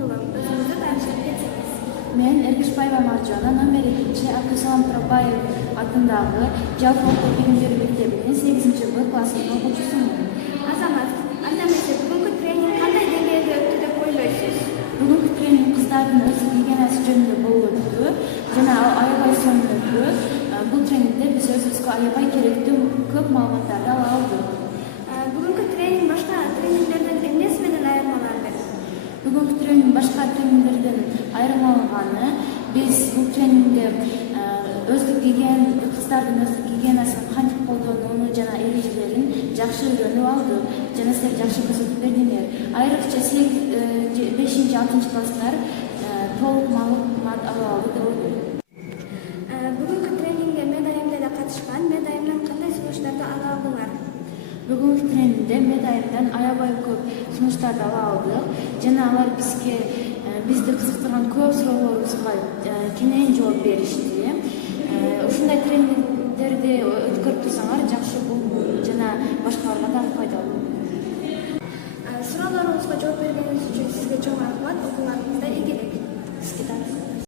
болом. Өзүңүздү таанышып кетсеңиз. Мен Эргишбаева Маржана, номер 2 Абдусалам Турабаев атындагы жалпы окуу билим берүү мектебинин 8-Б классынын окуучусумун. Азамат, анда эмесе бүгүнкү тренинг кандай деңгээлде өттү деп ойлойсуз? Бүгүнкү тренинг кыздардын өздүк гигиенасы жөнүндө болуп өттү жана аябай сонун өттү. Бул тренингде биз өзүбүзгө аябай керектүү көп маалыматтарды ала алдык. Бүгүнкү тренинг башка тренингдерден эмнеси менен айырмаланды? Бүгүнкү тренинг башка тренингдерден айырмаланганы биз бул тренингде кыздардын өздүк гигиенасын кантип колдонууну жана эрежелерин жакшы үйрөнүп алдык жана силер жакшы көрсөтүп бердиңер. Айрыкча 5-6 класстар толук маалымат ала алды деп ойлойм. Бүгүнкү тренингге Медайым деле катышкан. Медайымдан кандай сунуштарды ала алдыңар? Бүгүнкү тренингде Медайымдан аябай көп сунуштарды ала алдык жана алар бизди кызыктырган көп суроолорубузга кенен жооп беришти. Ушундай тренингдерди өткөрүп турсаңар жакшы болот жана башкаларга дагы пайдалуу. Суроолоруңузга жооп бергениңиз үчүн сизге чоң рахмат. Окууларыңызда ийгилик. Сизге дагы.